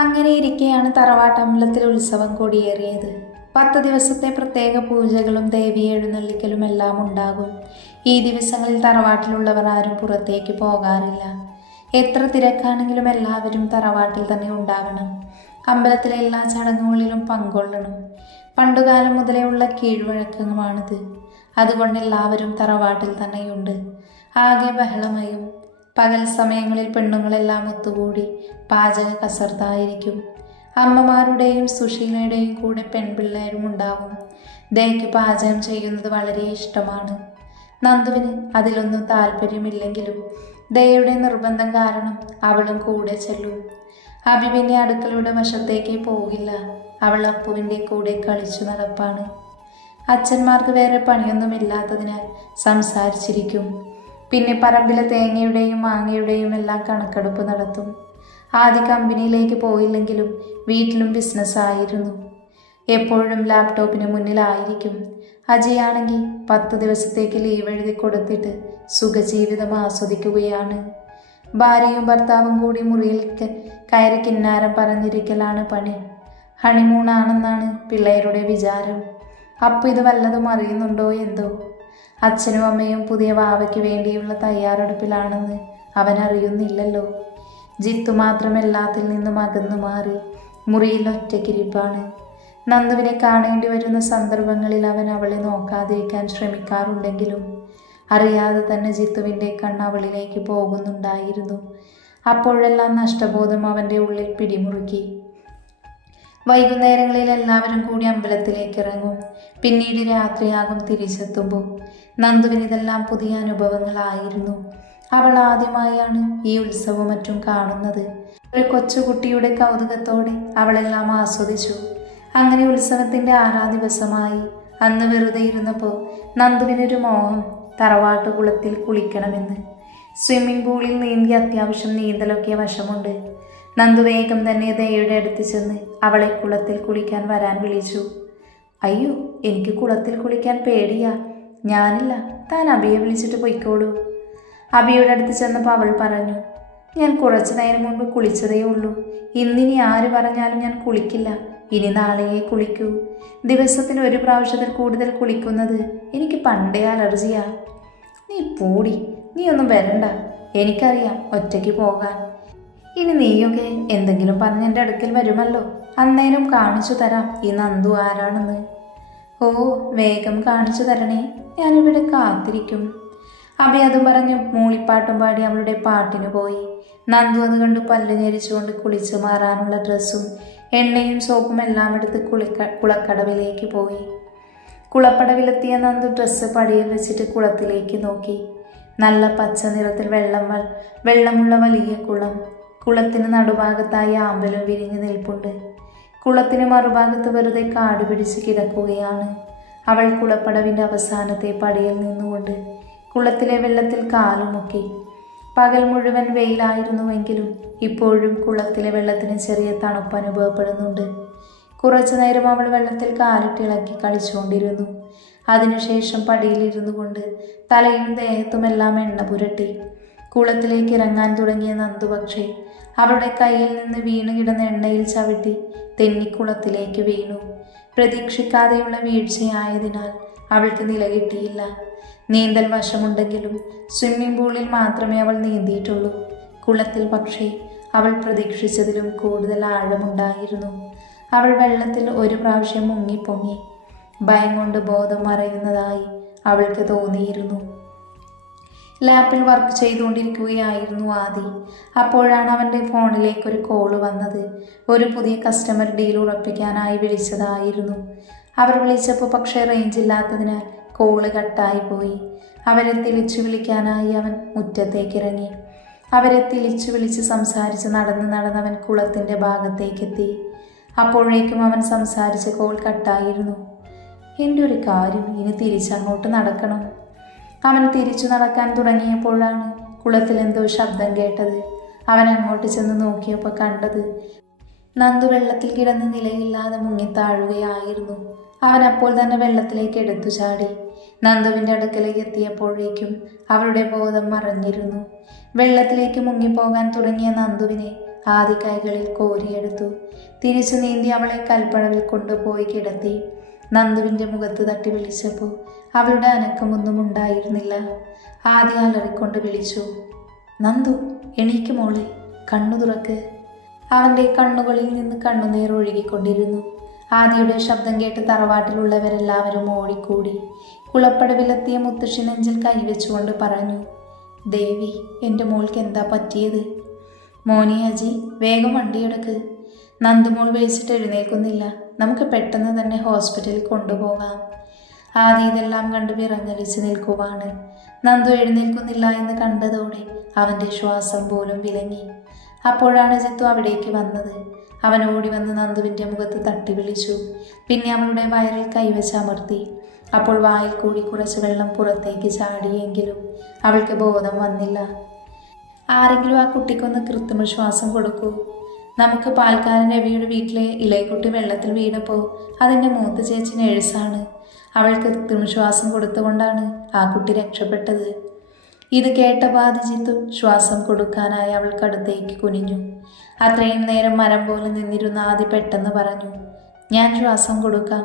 അങ്ങനെ ഇരിക്കെയാണ് തറവാട്ടമ്പലത്തിൽ ഉത്സവം കൊടിയേറിയത്. 10 ദിവസത്തെ പ്രത്യേക പൂജകളും ദേവി എഴുന്നള്ളിക്കലും എല്ലാം ഉണ്ടാകും. ഈ ദിവസങ്ങളിൽ തറവാട്ടിലുള്ളവർ ആരും പുറത്തേക്ക് പോകാറില്ല. എത്ര തിരക്കാണെങ്കിലും എല്ലാവരും തറവാട്ടിൽ തന്നെ ഉണ്ടാകണം. അമ്പലത്തിലെ എല്ലാ ചടങ്ങുകളിലും പങ്കൊള്ളണം. പണ്ടുകാലം മുതലേ ഉള്ള കീഴ്വഴക്കമാണിത്. അതുകൊണ്ട് എല്ലാവരും തറവാട്ടിൽ തന്നെയുണ്ട്. ആകെ ബഹളമയും. പകൽ സമയങ്ങളിൽ പെണ്ണുങ്ങളെല്ലാം ഒത്തുകൂടി പാചക കസർത്തായിരിക്കും. അമ്മമാരുടെയും സുശീലയുടെയും കൂടെ പെൺപിള്ളേരും ഉണ്ടാവും. ദയക്ക് പാചകം ചെയ്യുന്നത് വളരെ ഇഷ്ടമാണ്. നന്ദുവിന് അതിലൊന്നും താല്പര്യമില്ലെങ്കിലും ദയയുടെ നിർബന്ധം കാരണം അവളും കൂടെ ചെല്ലും. അഭി പിന്നെ അടുക്കളയുടെ വശത്തേക്ക് പോകില്ല. അവൾ അപ്പുവിൻ്റെ കൂടെ കളിച്ചു നടപ്പാണ്. അച്ഛന്മാർക്ക് വേറെ പണിയൊന്നുമില്ലാത്തതിനാൽ സംസാരിച്ചിരിക്കും. പിന്നെ പറമ്പിലെ തേങ്ങയുടെയും മാങ്ങയുടെയും എല്ലാം കണക്കെടുപ്പ് നടത്തും. ആദ്യ കമ്പനിയിലേക്ക് പോയില്ലെങ്കിലും വീട്ടിലും ബിസിനസ്സായിരുന്നു. എപ്പോഴും ലാപ്ടോപ്പിന് മുന്നിലായിരിക്കും. അജയാണെങ്കിൽ 10 ദിവസത്തേക്ക് ലീവ് എഴുതി കൊടുത്തിട്ട് സുഖജീവിതം ആസ്വദിക്കുകയാണ്. ഭാര്യയും ഭർത്താവും കൂടി മുറിയിൽ കയറി കിന്നാരം പറഞ്ഞിരിക്കലാണ് പണി. ഹണിമൂണാണെന്നാണ് പിള്ളേരുടെ വിചാരം. അപ്പോൾ ഇത് വല്ലതും അറിയുന്നുണ്ടോ എന്തോ. അച്ഛനും അമ്മയും പുതിയ വാവയ്ക്ക് വേണ്ടിയുള്ള തയ്യാറെടുപ്പിലാണെന്ന് അവൻ അറിയുന്നില്ലല്ലോ. ജിത്തു മാത്രം എല്ലാത്തിൽ നിന്നും അകന്നു മാറി മുറിയിൽ ഒറ്റയ്ക്കിരിപ്പാണ്. നന്ദുവിനെ കാണേണ്ടി വരുന്ന സന്ദർഭങ്ങളിൽ അവൻ അവളെ നോക്കാതിരിക്കാൻ ശ്രമിക്കാറുണ്ടെങ്കിലും അറിയാതെ തന്നെ ജിത്തുവിൻ്റെ കണ്ണ് അവളിലേക്ക് പോകുന്നുണ്ടായിരുന്നു. അപ്പോഴെല്ലാം നഷ്ടബോധം അവൻ്റെ ഉള്ളിൽ പിടിമുറുക്കി. വൈകുന്നേരങ്ങളിൽ എല്ലാവരും കൂടി അമ്പലത്തിലേക്ക് ഇറങ്ങും. പിന്നീട് രാത്രിയാകും തിരിച്ചെത്തുമ്പോൾ. നന്ദുവിന് ഇതെല്ലാം പുതിയ അനുഭവങ്ങളായിരുന്നു. അവൾ ആദ്യമായാണ് ഈ ഉത്സവം മറ്റും കാണുന്നത്. ഒരു കൊച്ചുകുട്ടിയുടെ കൗതുകത്തോടെ അവളെല്ലാം ആസ്വദിച്ചു. അങ്ങനെ ഉത്സവത്തിൻ്റെ 6ാം ദിവസമായി. അന്ന് വെറുതെ ഇരുന്നപ്പോൾ നന്ദുവിനൊരു മോഹം, തറവാട്ടുകുളത്തിൽ കുളിക്കണമെന്ന്. സ്വിമ്മിംഗ് പൂളിൽ നീന്തി അത്യാവശ്യം നീന്തലൊക്കെ വശമുണ്ട്. നന്ദു വേഗം തന്നെ ദയയുടെ അടുത്ത് ചെന്ന് അവളെ കുളത്തിൽ കുളിക്കാൻ വരാൻ വിളിച്ചു. അയ്യോ, എനിക്ക് കുളത്തിൽ കുളിക്കാൻ പേടിയാ. ഞാനില്ല, താൻ അബിയെ വിളിച്ചിട്ട് പൊയ്ക്കോളൂ. അബിയുടെ അടുത്ത് ചെന്നപ്പോൾ അവൾ പറഞ്ഞു, ഞാൻ കുറച്ചു നേരം മുൻപ് കുളിച്ചതേ ഉള്ളൂ. ഇന്നിനി ആര് പറഞ്ഞാലും ഞാൻ കുളിക്കില്ല. ഇനി നാളെയേ കുളിക്കൂ. ദിവസത്തിൽ 1 പ്രാവശ്യത്തിൽ കൂടുതൽ കുളിക്കുന്നത് എനിക്ക് പണ്ടേ അലർജിയാ. നീ പൂടി, നീ ഒന്നും വരണ്ട. എനിക്കറിയാം ഒറ്റയ്ക്ക് പോകാൻ. ഇനി നീയൊക്കെ എന്തെങ്കിലും പറഞ്ഞ് എൻ്റെ അടുക്കൽ വരുമല്ലോ. അന്നേരം കാണിച്ചു തരാം ഈ നന്ദു ആരാണെന്ന്. ഓ, വേഗം കാണിച്ചു തരണേ, ഞാനിവിടെ കാത്തിരിക്കും. അബി അതും പറഞ്ഞ് മൂളിപ്പാട്ടും പാടി അവളുടെ പാട്ടിന് പോയി. നന്ദു അത് കണ്ട് പല്ല് ഞെരിച്ചുകൊണ്ട് കുളിച്ച് മാറാനുള്ള ഡ്രസ്സും എണ്ണയും സോപ്പും എല്ലാം എടുത്ത് കുളക്കടവിലേക്ക് പോയി. കുളപ്പടവിലെത്തിയ നന്ദു ഡ്രസ്സ് പടിയിൽ വെച്ചിട്ട് കുളത്തിലേക്ക് നോക്കി. നല്ല പച്ച നിറത്തിൽ വെള്ളമുള്ള വലിയ കുളം. കുളത്തിന് നടുഭാഗത്തായി ആമ്പലും വിരിഞ്ഞു നിൽപ്പുണ്ട്. കുളത്തിന് മറുഭാഗത്ത് വെറുതെ കാട് പിടിച്ച് കിടക്കുകയാണ്. അവൾ കുളപ്പടവിൻ്റെ അവസാനത്തെ പടിയിൽ നിന്നുകൊണ്ട് കുളത്തിലെ വെള്ളത്തിൽ കാലുമുക്കി. പകൽ മുഴുവൻ വെയിലായിരുന്നുവെങ്കിലും ഇപ്പോഴും കുളത്തിലെ വെള്ളത്തിന് ചെറിയ തണുപ്പ് അനുഭവപ്പെടുന്നുണ്ട്. കുറച്ചു നേരം അവൾ വെള്ളത്തിൽ കാലിട്ടിളക്കി കളിച്ചുകൊണ്ടിരുന്നു. അതിനുശേഷം പടിയിലിരുന്നു കൊണ്ട് തലയും ദേഹത്തുമെല്ലാം എണ്ണ പുരട്ടി. കുളത്തിലേക്ക് ഇറങ്ങാൻ തുടങ്ങിയ നന്ദു പക്ഷേ അവളുടെ കയ്യിൽ നിന്ന് വീണ് കിടന്ന എണ്ണയിൽ ചവിട്ടി തെന്നിക്കുളത്തിലേക്ക് വീണു. പ്രതീക്ഷിക്കാതെയുള്ള വീഴ്ചയായതിനാൽ അവൾക്ക് നില കിട്ടിയില്ല. നീന്തൽ വശമുണ്ടെങ്കിലും സ്വിമ്മിംഗ് പൂളിൽ മാത്രമേ അവൾ നീന്തിയിട്ടുള്ളൂ. കുളത്തിൽ പക്ഷേ അവൾ പ്രതീക്ഷിച്ചതിലും കൂടുതൽ ആഴമുണ്ടായിരുന്നു. അവൾ വെള്ളത്തിൽ 1 പ്രാവശ്യം മുങ്ങിപ്പൊങ്ങി. ഭയം കൊണ്ട് ബോധം മറയുന്നതായി അവൾക്ക് തോന്നിയിരുന്നു. ലാപ്പിൽ വർക്ക് ചെയ്തുകൊണ്ടിരിക്കുകയായിരുന്നു ആദി. അപ്പോഴാണ് അവൻ്റെ ഫോണിലേക്ക് ഒരു കോള് വന്നത്. ഒരു പുതിയ കസ്റ്റമർ ഡീൽ ഉറപ്പിക്കാനായി വിളിച്ചതായിരുന്നു. അവർ വിളിച്ചപ്പോൾ പക്ഷേ റേഞ്ച് ഇല്ലാത്തതിനാൽ കോള് കട്ടായി പോയി. അവരെ തിരിച്ചു വിളിക്കാനായി അവൻ മുറ്റത്തേക്ക് ഇറങ്ങി. അവരെ തിരിച്ചു വിളിച്ച് സംസാരിച്ച് നടന്നവൻ കുളത്തിൻ്റെ ഭാഗത്തേക്കെത്തി. അപ്പോഴേക്കും അവൻ സംസാരിച്ച കോൾ കട്ടായിരുന്നു. എൻ്റെ ഒരു കാര്യം, ഇനി തിരിച്ചങ്ങോട്ട് നടക്കണം. അവൻ തിരിച്ചു നടക്കാൻ തുടങ്ങിയപ്പോഴാണ് കുളത്തിൽ എന്തോ ശബ്ദം കേട്ടത്. അവൻ അങ്ങോട്ട് ചെന്ന് നോക്കിയപ്പോൾ കണ്ടത് നന്ദു വെള്ളത്തിൽ കിടന്ന് നിലയില്ലാതെ മുങ്ങിത്താഴുകയായിരുന്നു. അവൻ അപ്പോൾ തന്നെ വെള്ളത്തിലേക്ക് എടുത്തു ചാടി. നന്ദുവിൻ്റെ അടുക്കലേക്ക് എത്തിയപ്പോഴേക്കും അവളുടെ ബോധം മറഞ്ഞിരുന്നു. വെള്ളത്തിലേക്ക് മുങ്ങിപ്പോകാൻ തുടങ്ങിയ നന്ദുവിനെ ആദ്യ കൈകളിൽ കോരിയെടുത്തു. തിരിച്ചു നീന്തി അവളെ കൽപ്പടവിൽ കൊണ്ടുപോയി കിടത്തി. നന്ദുവിൻ്റെ മുഖത്ത് തട്ടി വിളിച്ചപ്പോൾ അവളുടെ അനക്കമൊന്നും ഉണ്ടായിരുന്നില്ല. ആദ്യ അലറിക്കൊണ്ട് വിളിച്ചു, നന്ദു എണീക്ക് മോളെ, കണ്ണു തുറക്ക്. അവൻ്റെ കണ്ണുകളിൽ നിന്ന് കണ്ണുനീർ ഒഴുകിക്കൊണ്ടിരുന്നു. ആദിയുടെ ശബ്ദം കേട്ട് തറവാട്ടിലുള്ളവരെല്ലാവരും ഓടിക്കൂടി. കുളപ്പടവിലെത്തിയ മുത്തശ്ശി നെഞ്ചിൽ കൈവച്ചുകൊണ്ട് പറഞ്ഞു, ദേവി, എൻ്റെ മോൾക്ക് എന്താ പറ്റിയത്? മോനെ അജി, വേഗം വണ്ടിയെടുക്ക്. നന്ദുമോൾ വിളിച്ചിട്ട് എഴുന്നേൽക്കുന്നില്ല. നമുക്ക് പെട്ടെന്ന് തന്നെ ഹോസ്പിറ്റലിൽ കൊണ്ടുപോകാം. ആദി ഇതെല്ലാം കണ്ട് വിറങ്ങലിച്ച് നിൽക്കുവാണ്. നന്ദു എഴുന്നേൽക്കുന്നില്ല എന്ന് കണ്ടതോടെ അവൻ്റെ ശ്വാസം പോലും വിലങ്ങി. അപ്പോഴാണ് ജിത്തു അവിടേക്ക് വന്നത്. അവൻ ഓടി വന്ന് നന്ദുവിൻ്റെ മുഖത്ത് തട്ടി വിളിച്ചു. പിന്നെ അവളുടെ വയറിൽ കൈവച്ച് അമർത്തി. അപ്പോൾ വായിൽ കൂടി കുറച്ച് വെള്ളം പുറത്തേക്ക് ചാടിയെങ്കിലും അവൾക്ക് ബോധം വന്നില്ല. ആരെങ്കിലും ആ കുട്ടിക്കൊന്ന് കൃത്രിമ ശ്വാസം കൊടുക്കൂ. നമുക്ക് പാൽക്കാരൻ രവിയുടെ വീട്ടിലെ ഇളയക്കുട്ടി വെള്ളത്തിൽ വീണപ്പോൾ അതിൻ്റെ മൂത്ത ചേച്ചി നേഴ്സാണ്. അവൾ കൃത്രിമ ശ്വാസം കൊടുത്തുകൊണ്ടാണ് ആ കുട്ടി രക്ഷപ്പെട്ടത്. ഇത് കേട്ട ബാധിച്ചിത്തും ശ്വാസം കൊടുക്കാനായി അവൾക്കടുത്തേക്ക് കുനിഞ്ഞു. അത്രയും നേരം മരം പോലെ നിന്നിരുന്ന ആദ്യ പെട്ടെന്ന് പറഞ്ഞു, ഞാൻ ശ്വാസം കൊടുക്കാം.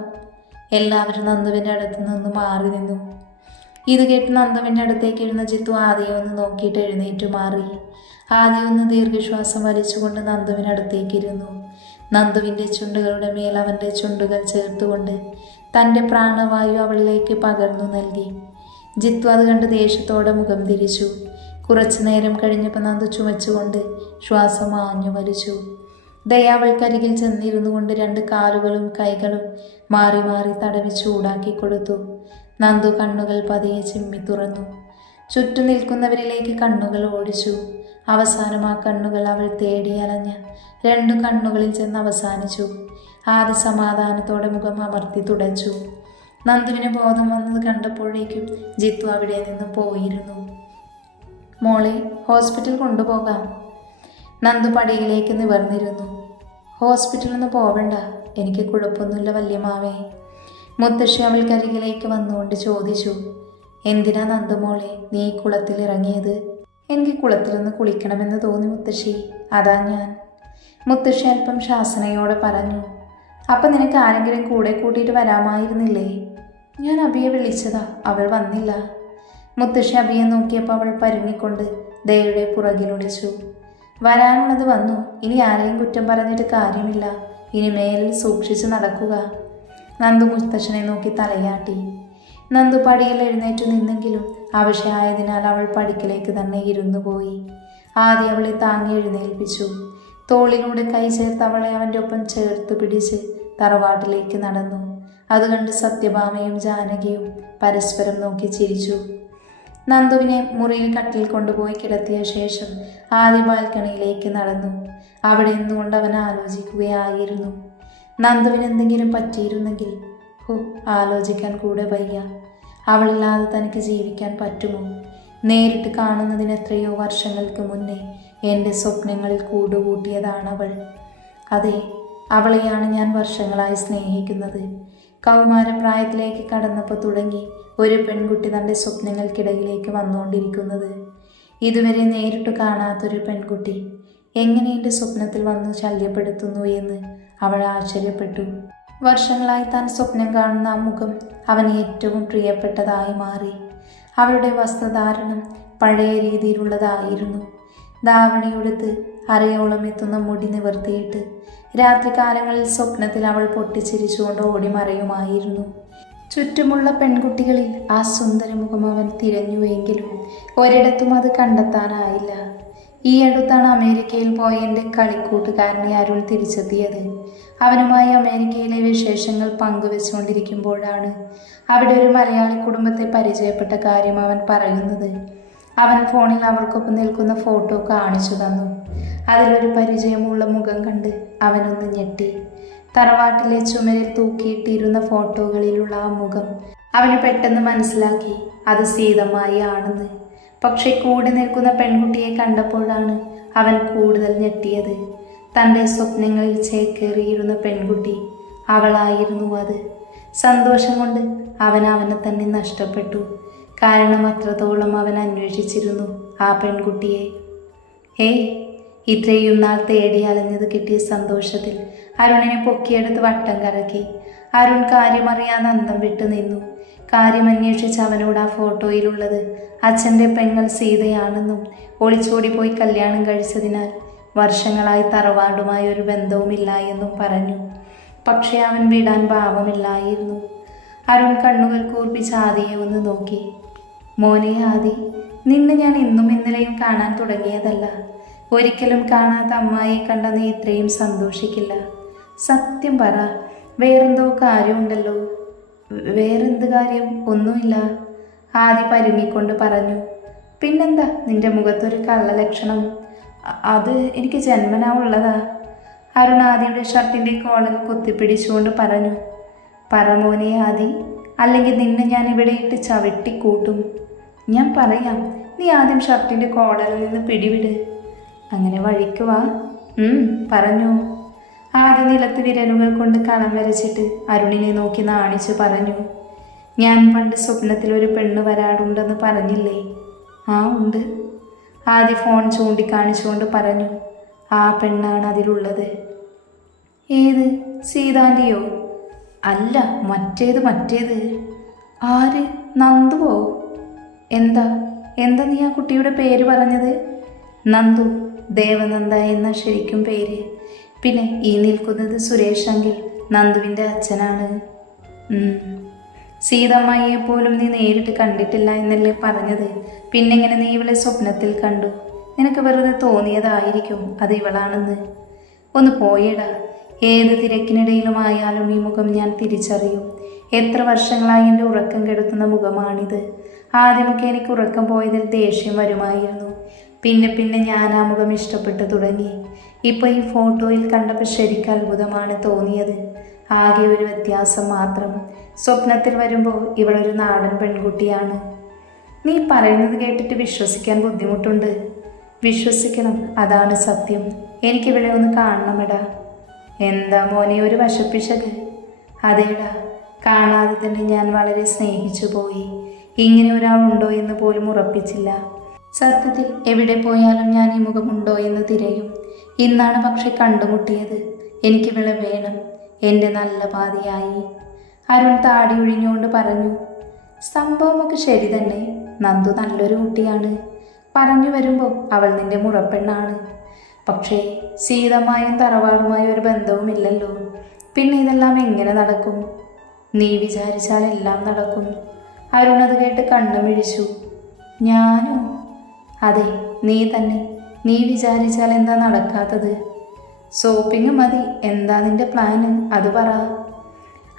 എല്ലാവരും നന്ദുവിൻ്റെ അടുത്ത് നിന്ന് മാറി നിന്നു. ഇത് കേട്ട് നന്ദുവിൻ്റെ അടുത്തേക്ക് ഇരുന്ന ജിത്തു ആദ്യം ഒന്ന് നോക്കിയിട്ട് എഴുന്നേറ്റു മാറി. ആദ്യം ഒന്ന് ദീർഘശ്വാസം വലിച്ചുകൊണ്ട് നന്ദുവിനടുത്തേക്ക് ഇരുന്നു. നന്ദുവിൻ്റെ ചുണ്ടുകളുടെ മേൽ അവൻ്റെ ചുണ്ടുകൾ ചേർത്തുകൊണ്ട് തൻ്റെ പ്രാണവായു അവളിലേക്ക് പകർന്നു നൽകി. ജിത്തു അത് കണ്ട് ദേഷ്യത്തോടെ മുഖം തിരിച്ചു. കുറച്ചു നേരം കഴിഞ്ഞപ്പോൾ നന്ദു ചുമച്ചുകൊണ്ട് ശ്വാസം ആഞ്ഞു വലിച്ചു. ദയ അവൾക്കരികിൽ ചെന്നിരുന്നു കൊണ്ട് 2 കാലുകളും കൈകളും മാറി മാറി തടവി ചൂടാക്കി കൊടുത്തു. നന്ദു കണ്ണുകൾ പതിയെ ചിമ്മി തുറന്നു. ചുറ്റും നിൽക്കുന്നവരിലേക്ക് കണ്ണുകൾ ഓടിച്ചു. അവസാനം ആ കണ്ണുകൾ അവൾ തേടി അലഞ്ഞ 2 കണ്ണുകളിൽ ചെന്ന് അവസാനിച്ചു. ആദ്യ സമാധാനത്തോടെ മുഖം അമർത്തി തുടച്ചു. നന്ദുവിന് ബോധം വന്നത് കണ്ടപ്പോഴേക്കും ജിത്തു അവിടെ നിന്ന് പോയിരുന്നു. മോളെ, ഹോസ്പിറ്റൽ കൊണ്ടുപോകാം. നന്ദു പടിയിലേക്ക് നിവർന്നിരുന്നു. ഹോസ്പിറ്റലൊന്നും പോവണ്ട, എനിക്ക് കുഴപ്പമൊന്നുമില്ല വല്യമാവേ. മുത്തശ്ശി അവൾക്കരികിലേക്ക് വന്നുകൊണ്ട് ചോദിച്ചു, എന്തിനാ നന്ദുമോളെ നീ കുളത്തിൽ ഇറങ്ങിയത്? എനിക്ക് കുളത്തിലൊന്ന് കുളിക്കണമെന്ന് തോന്നി മുത്തശ്ശി, അതാ ഞാൻ. മുത്തശ്ശി അല്പം ശാസനയോടെ പറഞ്ഞു. അപ്പം നിനക്ക് ആരെങ്കിലും കൂടെ കൂട്ടിയിട്ട് വരാമായിരുന്നില്ലേ? ഞാൻ അബിയെ വിളിച്ചതാ, അവൾ വന്നില്ല. മുത്തശ്ശി അബിയെ നോക്കിയപ്പോൾ അവൾ പരുങ്ങിക്കൊണ്ട് ദയയുടെ പുറകിലൊളിച്ചു. വരാനുള്ളത് വന്നു, ഇനി ആരെയും കുറ്റം പറഞ്ഞിട്ട് കാര്യമില്ല. ഇനി മേലിൽ സൂക്ഷിച്ച് നടക്കുക. നന്ദു മുത്തശ്ശനെ നോക്കി തലയാട്ടി. നന്ദു പടിയിൽ എഴുന്നേറ്റു നിന്നെങ്കിലും അവശയായതിനാൽ അവൾ പടിക്കലേക്ക് തന്നെ ഇരുന്നു പോയി. ആദ്യം അവളെ താങ്ങി എഴുന്നേൽപ്പിച്ചു. തോളിലൂടെ കൈ ചേർത്ത് അവളെ അവൻ്റെ ഒപ്പം ചേർത്ത് പിടിച്ച് തറവാട്ടിലേക്ക് നടന്നു. അതുകണ്ട് സത്യഭാമയും ജാനകിയും പരസ്പരം നോക്കി ചിരിച്ചു. നന്ദുവിനെ മുറിയിൽ കട്ടിൽ കൊണ്ടുപോയി കിടത്തിയ ശേഷം ആദ്യ ബാൽക്കണിയിലേക്ക് നടന്നു. അവിടെ നിന്നുകൊണ്ട് അവൻ ആലോചിക്കുകയായിരുന്നു. നന്ദുവിന് എന്തെങ്കിലും പറ്റിയിരുന്നെങ്കിൽ ആലോചിക്കാൻ കൂടെ വയ്യ. അവളില്ലാതെ തനിക്ക് ജീവിക്കാൻ പറ്റുമോ? നേരിട്ട് കാണുന്നതിന് എത്രയോ വർഷങ്ങൾക്ക് മുന്നേ എൻ്റെ സ്വപ്നങ്ങളിൽ കൂടുകൂട്ടിയതാണവൾ. അതെ, അവളെയാണ് ഞാൻ വർഷങ്ങളായി സ്നേഹിക്കുന്നത്. കൗമാരപ്രായത്തിലേക്ക് കടന്നപ്പോൾ തുടങ്ങി ഒരു പെൺകുട്ടി തൻ്റെ സ്വപ്നങ്ങൾക്കിടയിലേക്ക് വന്നുകൊണ്ടിരിക്കുന്നത്. ഇതുവരെ നേരിട്ട് കാണാത്തൊരു പെൺകുട്ടി എങ്ങനെ എൻ്റെ സ്വപ്നത്തിൽ വന്നു ശല്യപ്പെടുത്തുന്നു എന്ന് അവൾ ആശ്ചര്യപ്പെട്ടു. വർഷങ്ങളായി താൻ സ്വപ്നം കാണുന്ന ആ മുഖം അവന് ഏറ്റവും പ്രിയപ്പെട്ടതായി മാറി. അവളുടെ വസ്ത്രധാരണം പഴയ രീതിയിലുള്ളതായിരുന്നു. ധാവണിയെടുത്ത് അരയോളം എത്തുന്ന മുടി നിവർത്തിയിട്ട് രാത്രികാലങ്ങളിൽ സ്വപ്നത്തിൽ അവൾ പൊട്ടിച്ചിരിച്ചുകൊണ്ട് ഓടിമറയുമായിരുന്നു. ചുറ്റുമുള്ള പെൺകുട്ടികളിൽ ആ സുന്ദരമുഖം അവൻ തിരഞ്ഞുവെങ്കിലും ഒരിടത്തും അത് കണ്ടെത്താനായില്ല. ഈ അടുത്താണ് അമേരിക്കയിൽ പോയ എൻ്റെ കളിക്കൂട്ടുകാരനെ അരുൾ തിരിച്ചെത്തിയത്. അവനുമായി അമേരിക്കയിലെ വിശേഷങ്ങൾ പങ്കുവെച്ചുകൊണ്ടിരിക്കുമ്പോഴാണ് അവിടെ ഒരു മലയാളി കുടുംബത്തെ പരിചയപ്പെട്ട കാര്യം അവൻ പറയുന്നത്. അവൻ ഫോണിൽ അവർക്കൊപ്പം നിൽക്കുന്ന ഫോട്ടോ കാണിച്ചു തന്നു. അതിലൊരു പരിചയമുള്ള മുഖം കണ്ട് അവനൊന്ന് ഞെട്ടി. തറവാട്ടിലെ ചുമരിൽ തൂക്കിയിട്ടിരുന്ന ഫോട്ടോകളിലുള്ള ആ മുഖം അവന് പെട്ടെന്ന് മനസ്സിലാക്കി അത് സീതമായി ആണെന്ന്. പക്ഷെ കൂടെ നിൽക്കുന്ന പെൺകുട്ടിയെ കണ്ടപ്പോഴാണ് അവൻ കൂടുതൽ ഞെട്ടിയത്. തൻ്റെ സ്വപ്നങ്ങളിൽ ചേക്കേറിയിരുന്ന പെൺകുട്ടി അവളായിരുന്നു അത്. സന്തോഷം കൊണ്ട് അവനെ തന്നെ നഷ്ടപ്പെട്ടു. കാരണം അത്രത്തോളം അവൻ അന്വേഷിച്ചിരുന്നു ആ പെൺകുട്ടിയെ. ഇത്രയും നാൾ തേടി അലഞ്ഞത് കിട്ടിയ സന്തോഷത്തിൽ അരുണിനെ പൊക്കിയെടുത്ത് വട്ടം കറക്കി. അരുൺ കാര്യമറിയാതെ അന്തം വിട്ടു നിന്നു. കാര്യമന്വേഷിച്ച് അവനോട് ആ ഫോട്ടോയിലുള്ളത് അച്ഛൻ്റെ പെങ്ങൾ സീതയാണെന്നും ഒളിച്ചോടിപ്പോയി കല്യാണം കഴിച്ചതിനാൽ വർഷങ്ങളായി തറവാടുമായി ഒരു ബന്ധവുമില്ല എന്നും പറഞ്ഞു. പക്ഷേ അവൻ വിടാൻ ഭാവമില്ലായിരുന്നു. അരുൺ കണ്ണുകൾ കൂർപ്പിച്ച് ആദിയെ ഒന്ന് നോക്കി. മോനെ ആദി, നിന്നെ ഞാൻ ഇന്നും ഇന്നലെയും കാണാൻ തുടങ്ങിയതല്ല. ഒരിക്കലും കാണാത്ത അമ്മായിയെ കണ്ട നീ ഇത്രയും സന്തോഷിക്കില്ല. സത്യം പറ, വേറെന്തോ കാര്യമുണ്ടല്ലോ. വേറെന്ത് കാര്യം? ഒന്നുമില്ല, ആദി പരുങ്ങിക്കൊണ്ട് പറഞ്ഞു. പിന്നെന്താ നിന്റെ മുഖത്തൊരു കള്ളലക്ഷണം? അത് എനിക്ക് ജന്മനാ ഉള്ളതാ. അരുൺ ആദിയുടെ ഷർട്ടിൻ്റെ കോളർ കുത്തിപ്പിടിച്ചുകൊണ്ട് പറഞ്ഞു. പറമോനെ ആദി, അല്ലെങ്കിൽ നിന്നെ ഞാൻ ഇവിടെ ഇട്ട് ചവിട്ടിക്കൂട്ടും. ഞാൻ പറയാം, നീ ആദ്യം ഷർട്ടിൻ്റെ കോളറിൽ നിന്ന് പിടിവിട്. അങ്ങനെ വഴിക്കുവാ. പറഞ്ഞു. ആദ്യ നിലത്ത് വിരലുകൾ കൊണ്ട് കളം വരച്ചിട്ട് അരുണിനെ നോക്കി നാണിച്ചു പറഞ്ഞു. ഞാൻ പണ്ട് സ്വപ്നത്തിൽ ഒരു പെണ്ണ് വരാറുണ്ടെന്ന് പറഞ്ഞില്ലേ? ആ ഉണ്ട്. ആദ്യ ഫോൺ ചൂണ്ടിക്കാണിച്ചുകൊണ്ട് പറഞ്ഞു. ആ പെണ്ണാണ് അതിലുള്ളത്. ഏത്? സീതാൻ്റെയോ? അല്ല, മറ്റേത്. ആര്? നന്ദുവോ? എന്താ നീ ആ കുട്ടിയുടെ പേര് പറഞ്ഞത്? നന്ദു, ദേവനന്ദ എന്ന ശരിക്കും പേര്. പിന്നെ ഈ നിൽക്കുന്നത് സുരേഷ് അങ്കിൾ, നന്ദുവിൻ്റെ അച്ഛനാണ്. സീതമ്മയെ പോലും നീ നേരിട്ട് കണ്ടിട്ടില്ല എന്നല്ലേ പറഞ്ഞത്? പിന്നെങ്ങനെ നീ ഇവളെ സ്വപ്നത്തിൽ കണ്ടു? നിനക്ക് വെറുതെ തോന്നിയതായിരിക്കും അത് ഇവളാണെന്ന്. ഒന്ന് പോയിടാ. ഏത് തിരക്കിനിടയിലുമായാലും ഈ മുഖം ഞാൻ തിരിച്ചറിയും. എത്ര വർഷങ്ങളായി എൻ്റെ ഉറക്കം കെടുത്തുന്ന മുഖമാണിത്. ആദ്യമൊക്കെ എനിക്ക് ഉറക്കം പോയതിൽ ദേഷ്യം വരുമായിരുന്നു. പിന്നെ ഞാൻ ആ മുഖം ഇഷ്ടപ്പെട്ടു തുടങ്ങി. ഇപ്പോൾ ഈ ഫോട്ടോയിൽ കണ്ടപ്പോൾ ശരിക്കും അത്ഭുതമാണ് തോന്നിയത്. ആകെ ഒരു വ്യത്യാസം മാത്രം. സ്വപ്നത്തിൽ വരുമ്പോൾ ഇവളൊരു നാടൻ പെൺകുട്ടിയാണ്. നീ പറയുന്നത് കേട്ടിട്ട് വിശ്വസിക്കാൻ ബുദ്ധിമുട്ടുണ്ട്. വിശ്വസിക്കണം, അതാണ് സത്യം. എനിക്കിവിടെ ഒന്ന് കാണണമെടാ. എന്താ മോനെ ഒരു വശപ്പിശക്? അതേടാ, കാണാതെ തന്നെ ഞാൻ വളരെ സ്നേഹിച്ചു പോയി. ഇങ്ങനെ ഒരാളുണ്ടോ എന്ന് പോലും ഉറപ്പിച്ചില്ല. സത്യത്തിൽ എവിടെ പോയാലും ഞാൻ ഈ മുഖമുണ്ടോ എന്ന് തിരയും. ഇന്നാണ് പക്ഷെ കണ്ടുമുട്ടിയത്. എനിക്കിവളെ വേണം, എൻ്റെ നല്ല പാതിയായി. അരുൺ താടി ഒഴിഞ്ഞുകൊണ്ട് പറഞ്ഞു. സംഭവമൊക്കെ ശരി തന്നെ. നന്ദു നല്ലൊരു കുട്ടിയാണ്. പറഞ്ഞു വരുമ്പോൾ അവൾ നിന്റെ മുറപ്പെണ്ണാണ്. പക്ഷേ സീതമായും തറവാടുമായും ഒരു ബന്ധവുമില്ലല്ലോ. പിന്നെ ഇതെല്ലാം എങ്ങനെ നടക്കും? നീ വിചാരിച്ചാൽ എല്ലാം നടക്കും. അരുൺ അത് കേട്ട് കണ്ണുമിഴിച്ചു. ഞാനോ? അതെ, നീ തന്നെ. നീ വിചാരിച്ചാൽ എന്താ നടക്കാത്തത്? ഷോപ്പിംഗ് മതി. എന്താ നിന്റെ പ്ലാന്? അത് പറ.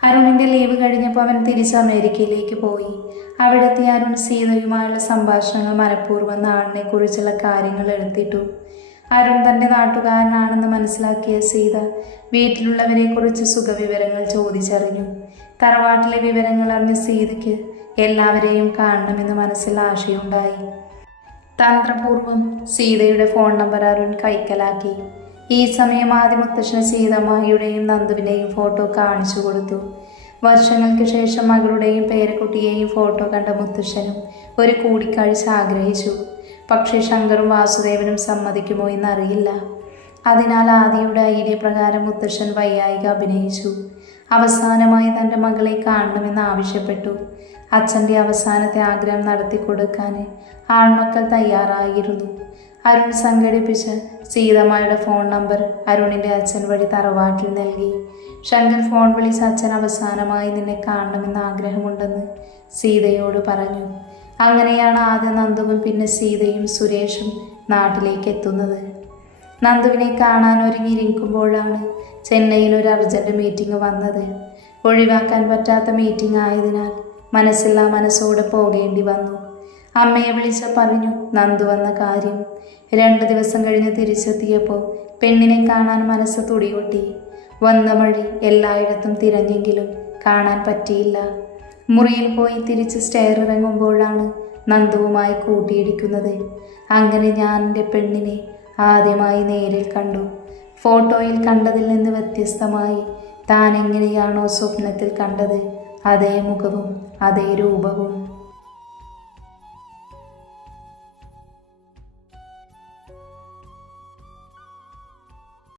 അരുണിൻ്റെ ലീവ് കഴിഞ്ഞപ്പോൾ അവൻ തിരിച്ച് അമേരിക്കയിലേക്ക് പോയി. അവിടെത്തി അരുൺ സീതയുമായുള്ള സംഭാഷണങ്ങൾ മനഃപൂർവ്വം നാടിനെക്കുറിച്ചുള്ള കാര്യങ്ങൾ എടുത്തിട്ടു. അരുൺ തൻ്റെ നാട്ടുകാരനാണെന്ന് മനസ്സിലാക്കിയ സീത വീട്ടിലുള്ളവരെക്കുറിച്ച് സുഖവിവരങ്ങൾ ചോദിച്ചറിഞ്ഞു. തറവാട്ടിലെ വിവരങ്ങൾ അറിഞ്ഞ സീതയ്ക്ക് എല്ലാവരെയും കാണണമെന്ന് മനസ്സിൽ ആശയുണ്ടായി. തന്ത്രപൂർവം സീതയുടെ ഫോൺ നമ്പർ അരുൺ കൈക്കലാക്കി. ഈ സമയം ആദ്യം മുത്തശ്ശൻ സീതമ്മയുടെയും നന്ദുവിൻ്റെയും ഫോട്ടോ കാണിച്ചു കൊടുത്തു. വർഷങ്ങൾക്ക് ശേഷം മകളുടെയും പേരക്കുട്ടിയെയും ഫോട്ടോ കണ്ട മുത്തശ്ശനും ഒരു കൂടിക്കാഴ്ച ആഗ്രഹിച്ചു. പക്ഷേ ശങ്കറും വാസുദേവനും സമ്മതിക്കുമോ എന്നറിയില്ല. അതിനാൽ ആദിയുടെ ഐഡിയ പ്രകാരം മുത്തശ്ശൻ വയ്യായിക അഭിനയിച്ചു. അവസാനമായി തൻ്റെ മകളെ കാണണമെന്ന് ആവശ്യപ്പെട്ടു. അച്ഛൻ്റെ അവസാനത്തെ ആഗ്രഹം നടത്തിക്കൊടുക്കാൻ ആൺമക്കൾ തയ്യാറായിരുന്നു. അരുൺ സംഘടിപ്പിച്ച് സീതമ്മയുടെ ഫോൺ നമ്പർ അരുണിൻ്റെ അച്ഛൻ വഴി തറവാട്ടിൽ നൽകി. ശങ്കർ ഫോൺ വിളിച്ച് അച്ഛൻ അവസാനമായി നിന്നെ കാണണമെന്ന് ആഗ്രഹമുണ്ടെന്ന് സീതയോട് പറഞ്ഞു. അങ്ങനെയാണ് ആദ്യം നന്ദുവും പിന്നെ സീതയും സുരേഷും നാട്ടിലേക്ക് എത്തുന്നത്. നന്ദുവിനെ കാണാൻ ഒരുങ്ങിയിരിക്കുമ്പോഴാണ് ചെന്നൈയിൽ ഒരു അർജൻറ്റ് മീറ്റിംഗ് വന്നത്. ഒഴിവാക്കാൻ പറ്റാത്ത മീറ്റിംഗ് ആയതിനാൽ മനസ്സില്ലാ മനസ്സോടെ പോകേണ്ടി വന്നു. അമ്മയെ വിളിച്ച് പറഞ്ഞു നന്ദു വന്ന കാര്യം. 2 ദിവസം കഴിഞ്ഞ് തിരിച്ചെത്തിയപ്പോൾ പെണ്ണിനെ കാണാൻ മനസ്സ് തുടികൊട്ടി. വന്ന വഴി എല്ലായിടത്തും തിരഞ്ഞെങ്കിലും കാണാൻ പറ്റിയില്ല. മുറിയിൽ പോയി തിരിച്ച് സ്റ്റെയർ ഇറങ്ങുമ്പോഴാണ് നന്ദുവുമായി കൂട്ടിയിടിക്കുന്നത്. അങ്ങനെ ഞാൻ എൻ്റെ പെണ്ണിനെ ആദ്യമായി നേരിൽ കണ്ടു. ഫോട്ടോയിൽ കണ്ടതിൽ നിന്ന് വ്യത്യസ്തമായി താൻ എങ്ങനെയാണോ സ്വപ്നത്തിൽ കണ്ടത് അതേ മുഖവും അതേ രൂപവും.